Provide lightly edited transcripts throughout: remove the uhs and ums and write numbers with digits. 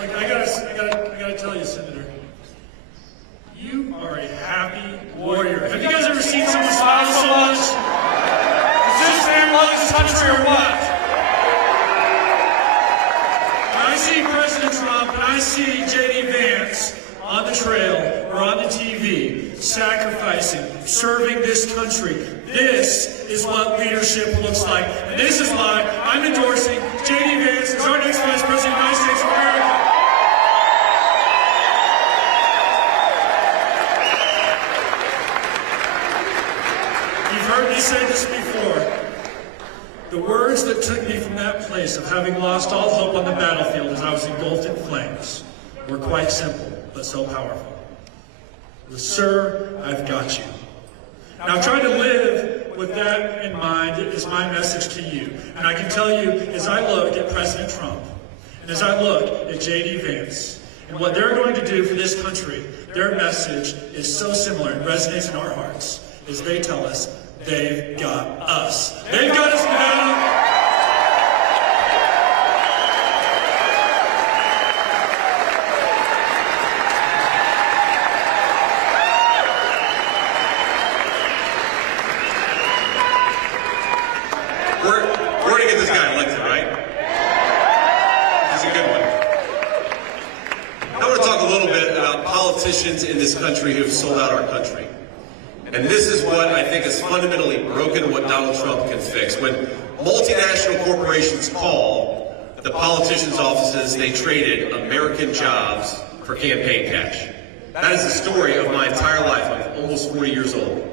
Look, I gotta tell you, Senator, you are a happy warrior. Have you guys ever seen someone smile so much? Is this man love his country or what? When I see President Trump and I see JD Vance on the trail or on the TV, sacrificing, serving this country, this is what leadership looks like. And this is why I'm endorsing JD Vance as our next Vice President of the United States of America. You've heard me say this before. The words that took me from that place of having lost all hope on the battlefield as I was engulfed in flames were quite simple, but so powerful. It was, "Sir, I've got you." Now, I'm trying to live with that in mind is my message to you. And I can tell you, as I look at President Trump, and as I look at JD Vance, and what they're going to do for this country, their message is so similar and resonates in our hearts, as they tell us, they've got us. They've got us now. We're going to get this guy elected, right? He's a good one. I want to talk a little bit about politicians in this country who have sold out our country. And this is what I think is fundamentally broken, what Donald Trump can fix. When multinational corporations call the politicians' offices, they traded American jobs for campaign cash. That is the story of my entire life. I'm almost 40 years old.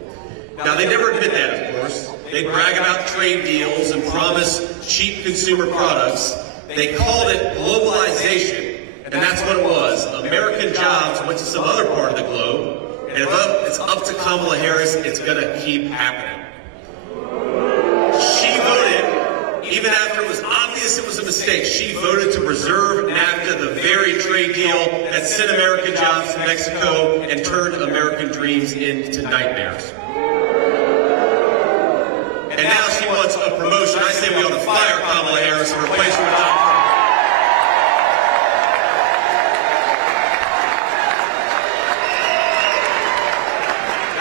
Now, they never admit that, of course. They brag about trade deals and promise cheap consumer products. They called it globalization, and that's what it was. American jobs went to some other part of the globe, and if it's up to Kamala Harris, it's going to keep happening. She voted, even after it was obvious it was a mistake, she voted to preserve NAFTA, the very trade deal that sent American jobs to Mexico and turned American dreams into nightmares. And now she wants a promotion. I say we ought to fire Kamala Harris and replace her with Donald Trump.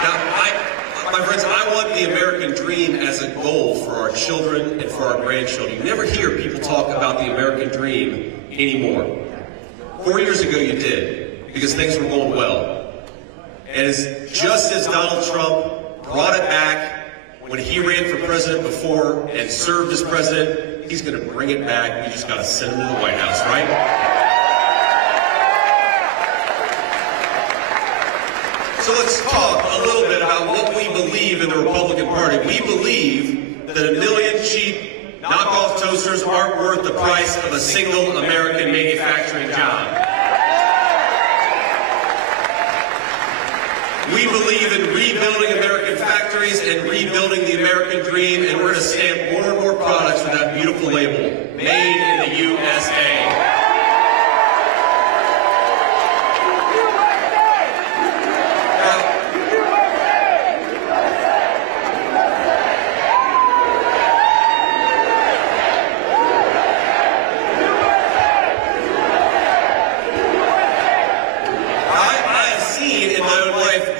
Now, my friends, I want the American dream as a goal for our children and for our grandchildren. You never hear people talk about the American dream anymore. 4 years ago you did, because things were going well. And just as Donald Trump brought it back when he ran for president before and served as president, he's going to bring it back. We just got to send him to the White House, right? So let's talk a little bit about what we believe in the Republican Party. We believe that 1 million cheap knockoff toasters aren't worth the price of a single American manufacturing job. We believe in rebuilding American factories and rebuilding the American dream, and we're going to stamp more and more products with that beautiful label, Made in the USA.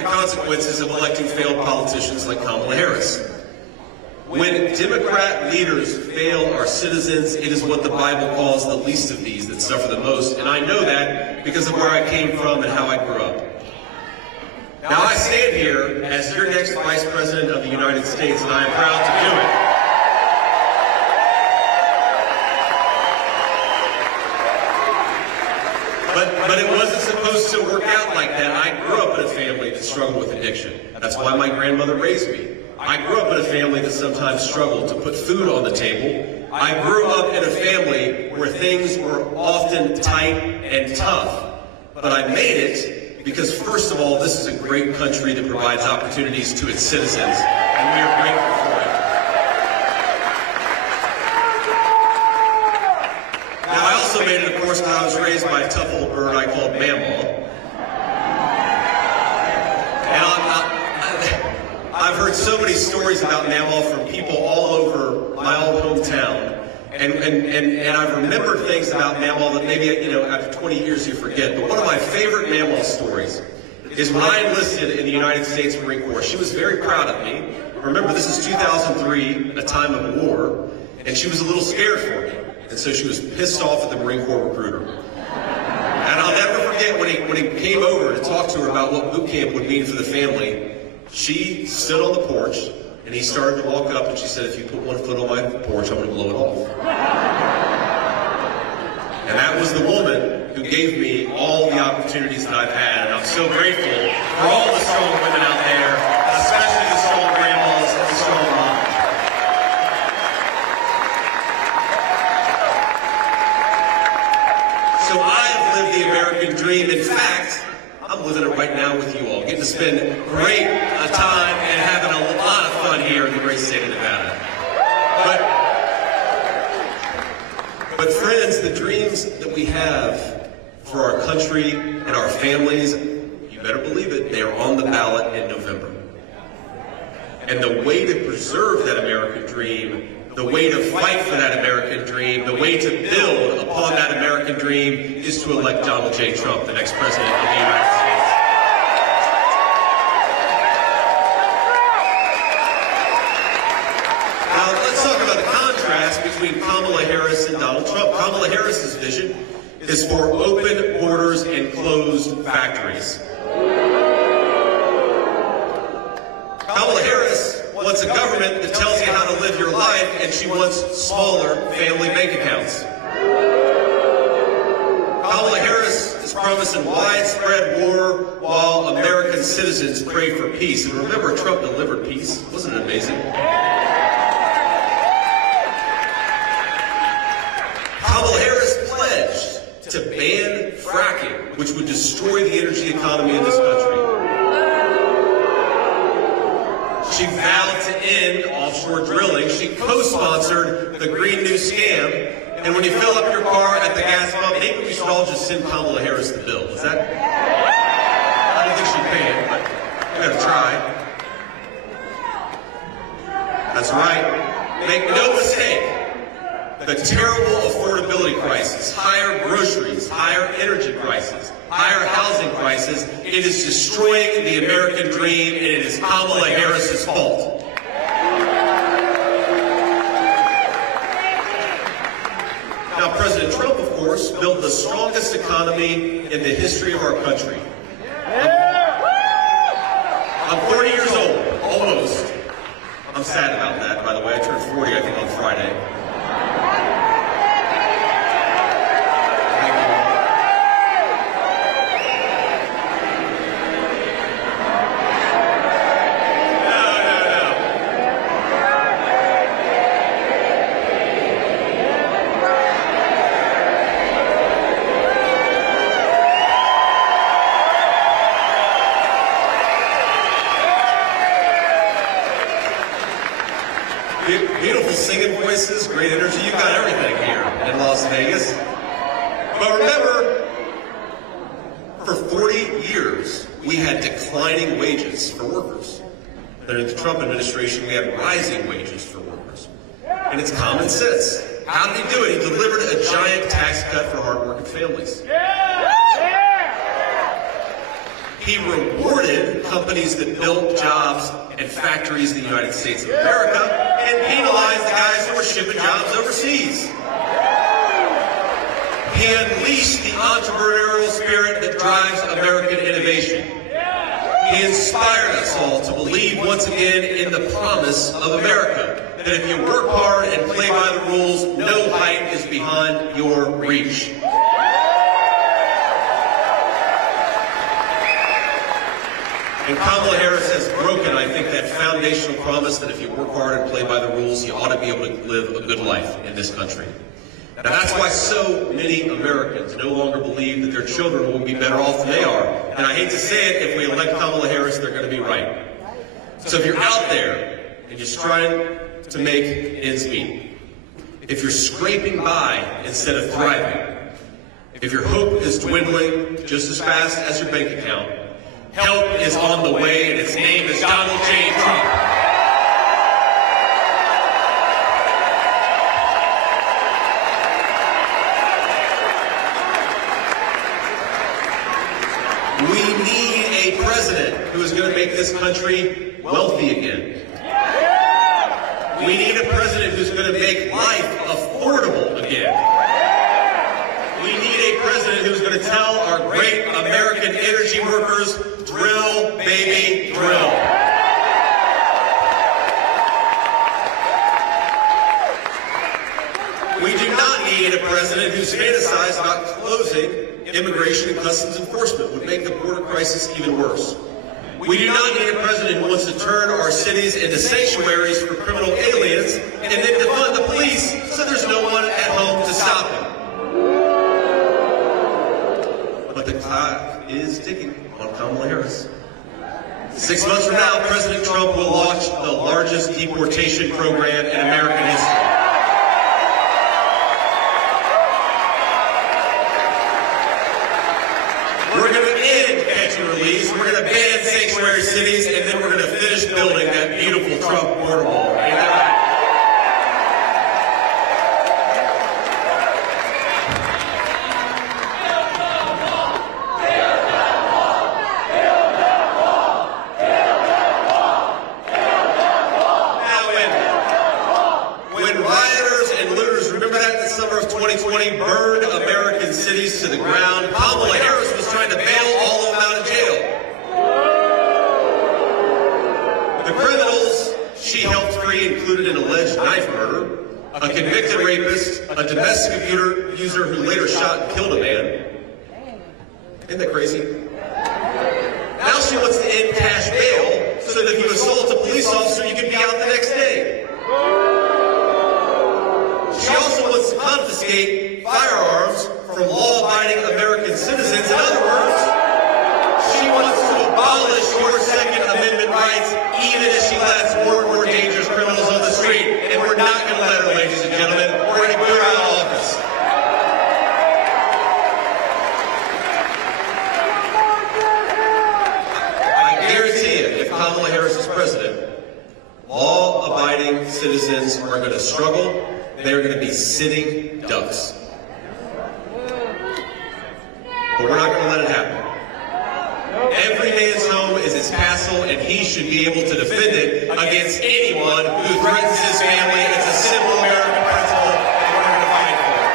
Consequences of electing failed politicians like Kamala Harris. When Democrat leaders fail our citizens, it is what the Bible calls the least of these that suffer the most, and I know that because of where I came from and how I grew up. Now, I stand here as your next Vice President of the United States, and I am proud to do it. But it wasn't supposed to work out like that. I grew up in a family that struggled with addiction. That's why my grandmother raised me. I grew up in a family that sometimes struggled to put food on the table. I grew up in a family where things were often tight and tough. But I made it because, first of all, this is a great country that provides opportunities to its citizens, and we are grateful for it. Now, I also made it, of course, when I was raised by a tough old bird I called Mamaw. And I've heard so many stories about Mamaw from people all over my own hometown. And And I've remembered things about Mamaw that maybe, after 20 years you forget. But one of my favorite Mamaw stories is when I enlisted in the United States Marine Corps. She was very proud of me. Remember, this is 2003, a time of war, and she was a little scared for me. And so she was pissed off at the Marine Corps recruiter. And I'll never forget when he came over to talk to her about what boot camp would mean for the family, she stood on the porch, and he started to walk up, and she said, if you put one foot on my porch, I'm going to blow it off. And that was the woman who gave me all the opportunities that I've had, and I'm so grateful for all the strong women out there, especially the strong grandmas and the strong moms. So I have lived the American dream. In fact, I'm living it right now with you all, getting to spend great time and having a lot of fun here in the great state of Nevada. But friends, the dreams that we have for our country and our families, you better believe it, they are on the ballot in November. And the way to preserve that American dream, the way to fight for that American dream, the way to build upon that American dream is to elect Donald J. Trump, the next president of the United States. Now, let's talk about the contrast between Kamala Harris and Donald Trump. Kamala Harris's vision is for open borders and closed factories. Kamala Harris wants a government that tells you how to live your life, and she wants smaller family bank accounts. Kamala Harris is promising widespread war while American citizens pray for peace. And remember, Trump delivered peace. Wasn't it amazing? Kamala Harris pledged to ban fracking, which would destroy the energy economy in this country. She vowed to end offshore drilling. She co-sponsored the Green New Scam. And when you fill up your car at the gas pump, maybe we should all just send Kamala Harris the bill. Is that? I don't think she'd pay it, but we're going to try. That's right. Make no mistake. The terrible affordability crisis, higher groceries, higher energy prices, higher housing prices, it is destroying the American dream, and it is Kamala Harris's fault. Now, President Trump, of course, built the strongest economy in the history of our country. I'm 40 years old, almost. I'm sad about that, by the way. I turned 40, I think, on Friday. Beautiful singing voices, great energy. You've got everything here in Las Vegas. But remember, for 40 years, we had declining wages for workers. Under the Trump administration, we had rising wages for workers. And it's common sense. How did he do it? He delivered a giant tax cut for hardworking families. He rewarded companies that built jobs and factories in the United States of America and penalized the guys who were shipping jobs overseas. He unleashed the entrepreneurial spirit that drives American innovation. He inspired us all to believe once again in the promise of America, that if you work hard and play by the rules, no height is beyond your reach. And Kamala Harris has broken, I think, that foundational promise that if you work hard and play by the rules, you ought to be able to live a good life in this country. Now, that's why so many Americans no longer believe that their children will be better off than they are. And I hate to say it, if we elect Kamala Harris, they're going to be right. So if you're out there and just trying to make ends meet, if you're scraping by instead of thriving, if your hope is dwindling just as fast as your bank account, help is on the way, and its name is Donald J. Trump. We need a president who is going to make this country wealthy again. We need a president who's going to make life affordable again. We need a president who's going to tell our great American energy workers, drill, baby, drill. We do not need a president who's fantasized about closing immigration and customs enforcement, would make the border crisis even worse. We do not need a president who wants to turn our cities into sanctuaries for criminal aliens and then defund the police so there's no one at home to stop him. But the clock is ticking on Kamala Harris. 6 months from now, President Trump will launch the largest deportation program in American history. We're going to end catch and release, we're going to ban sanctuary cities, and then we're going to finish building that beautiful Trump border wall. Ain't that right? Now, when rioters and looters, remember that in the summer of 2020, burned American cities to the ground, Kamala Harris was trying to bail all of them out of jail. The criminals she helped free included an alleged knife murderer, a convicted rapist, a domestic abuser who later shot and killed a man. Isn't that crazy? Now she wants to end cash bail so that if you assault a police officer, you can be out the next day. She also wants to confiscate firearms from law-abiding American citizens. In other words, she wants to abolish your Second Amendment rights even as she lets more and more dangerous criminals on the street. And we're not going to let her, ladies and gentlemen. We're going to boot her out of office. I guarantee you, if Kamala Harris is president, law-abiding citizens are going to struggle. They're going to be sitting ducks. But we're not going to let it happen. Every man's home is his castle, and he should be able to defend it against anyone who threatens his family. It's a simple American principle, and we're going to fight for it.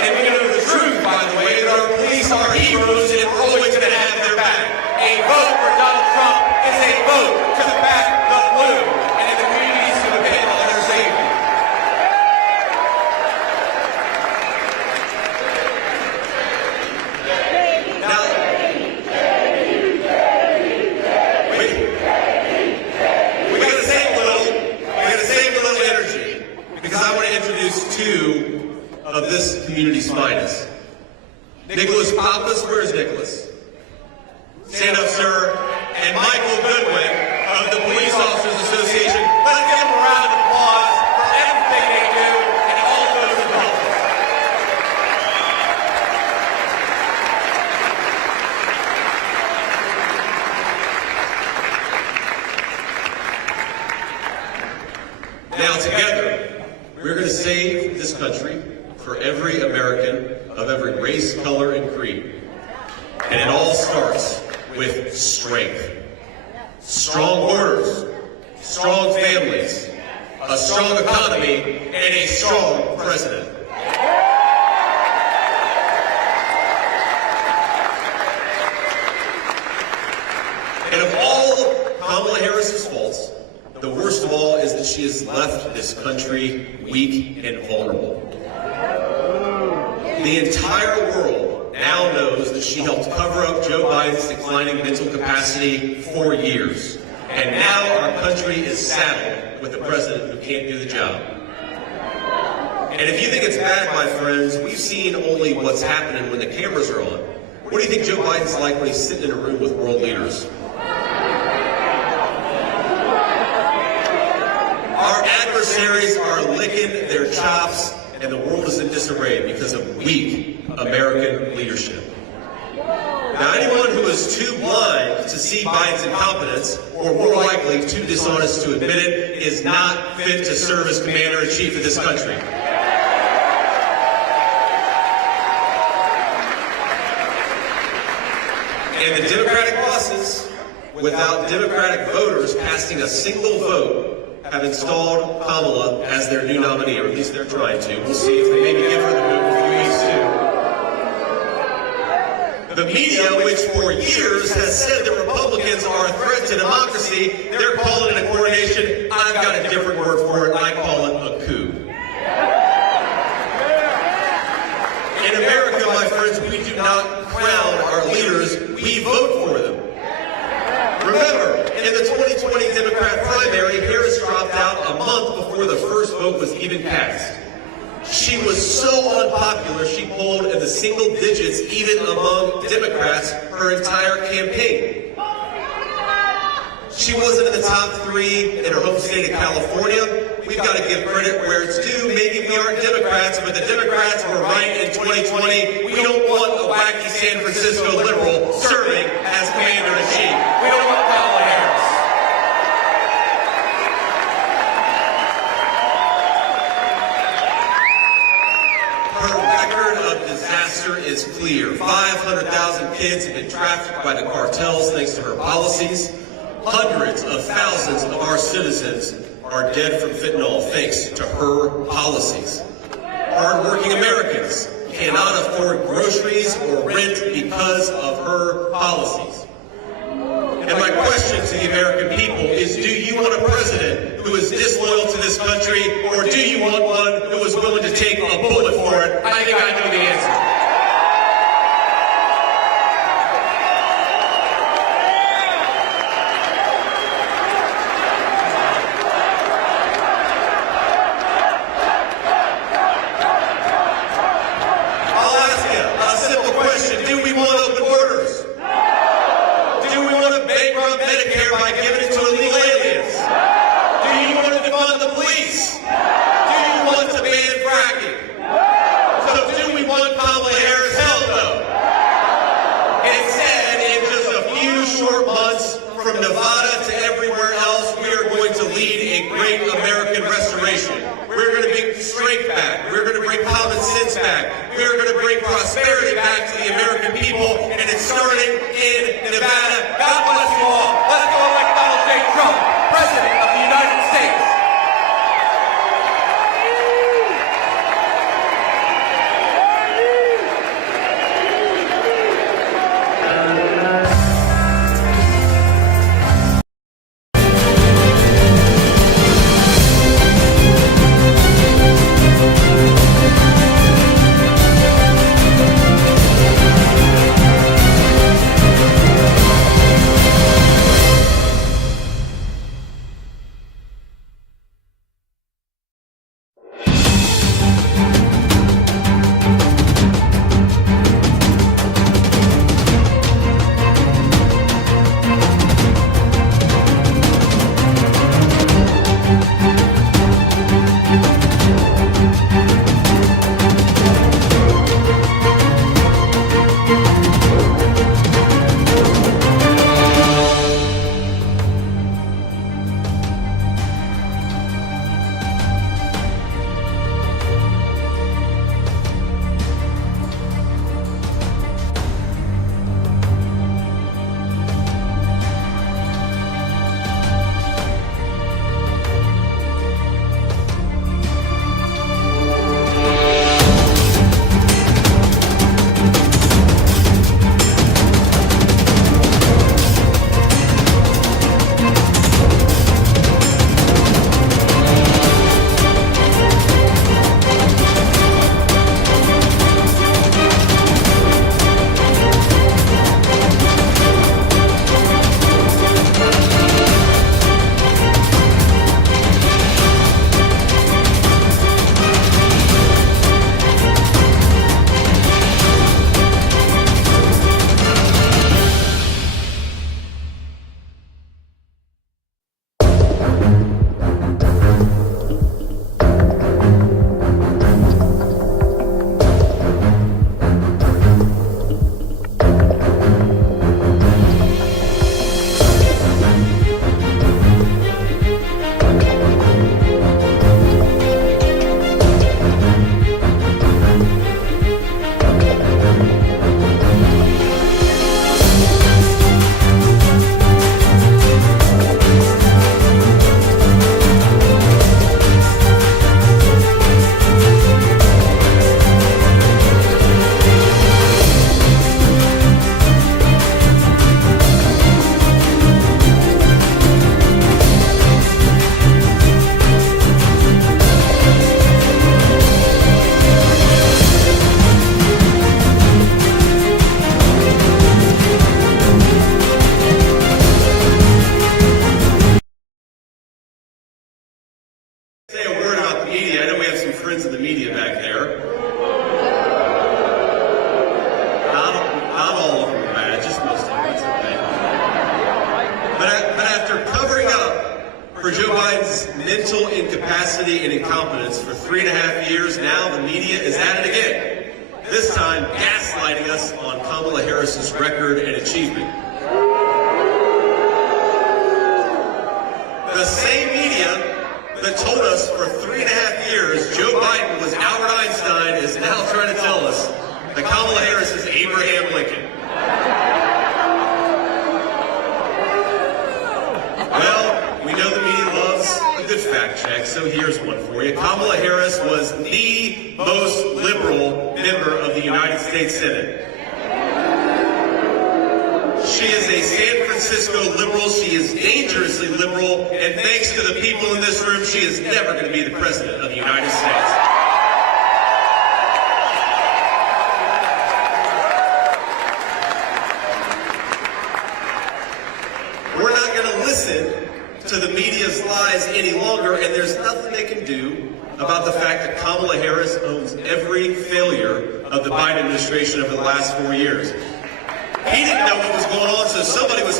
And we know the truth, by the way, that our police are heroes, and we're always going to have their back. A vote for Donald Trump is a vote to back the blue, and in the communities who depend on their safety. Two of this community's finest. Nicholas Pappas, where's Nicholas? Stand up, sir. And Michael Goodwin of the Police Officers Association. Let's give them a round of applause for everything they do and all those who help us. Now together, we're going to save this country for every American of every race, color, and creed. And it all starts with strength. Strong borders, strong families, a strong economy, and a strong president. And of all Kamala Harris's faults, the worst of all is that she has left this country weak and vulnerable. The entire world now knows that she helped cover up Joe Biden's declining mental capacity for years. And now our country is saddled with a president who can't do the job. And if you think it's bad, my friends, we've seen only what's happening when the cameras are on. What do you think Joe Biden's like when he's sitting in a room with world leaders? Our adversaries are licking their chops, and the world is in disarray because of weak American leadership. Now, anyone who is too blind to see Biden's incompetence, or more likely too dishonest to admit it, is not fit to serve as commander-in-chief of this country. And the Democratic bosses, without Democratic voters casting a single vote, have installed Kamala as their new nominee, or at least they're trying to. We'll see if they maybe give her the vote in a few weeks too. The media, which for years has said that Republicans are a threat to democracy, they're calling it a coronation. I've got a different word for it. I call it a coup. In America, my friends, we do not crown our leaders, we vote for them. Remember, in the 2020 Democrat primary, Harris dropped out a month before the first vote was even cast. She was so unpopular, she polled in the single digits even among Democrats her entire campaign. She wasn't in the top 3 in her home state of California. We've got to give credit where it's due. Maybe we aren't Democrats, but the Democrats were right in 2020. We don't want a wacky San Francisco liberal serving as commander-in-chief. We don't want Kamala Harris. Her record of disaster is clear. 500,000 kids have been trafficked by the cartels thanks to her policies. Hundreds of thousands of our citizens are dead from fentanyl thanks to her policies. Hardworking Americans cannot afford groceries or rent because of her policies. And my question to the American people is, do you want a president who is disloyal to this country, or do you want one who is willing to take a bullet for it? I think I know the answer. Prosperity back to the American people, and it's starting in Nevada. God bless you all. Let's go elect Donald J. Trump, President of the United States. apathy and incompetence for 3.5 years. Now the media is at it again, this time gaslighting us on Kamala Harris's record and achievement. The same media that told us for 3.5 years Joe Biden was Albert Einstein is now trying to tell us that Kamala Harris is Abraham Lincoln. Well, we know the media loves a good fact check, so here's one for you. Kamala Harris was the most liberal member of the United States Senate. She is a San Francisco liberal. She is dangerously liberal. And thanks to the people in this room, she is never going to be the president of the United States. We're not going to listen to the media's lies any longer, and there's nothing they can do about the fact that Kamala Harris owns every failure of the Biden administration over the last 4 years. He didn't know what was going on, so somebody was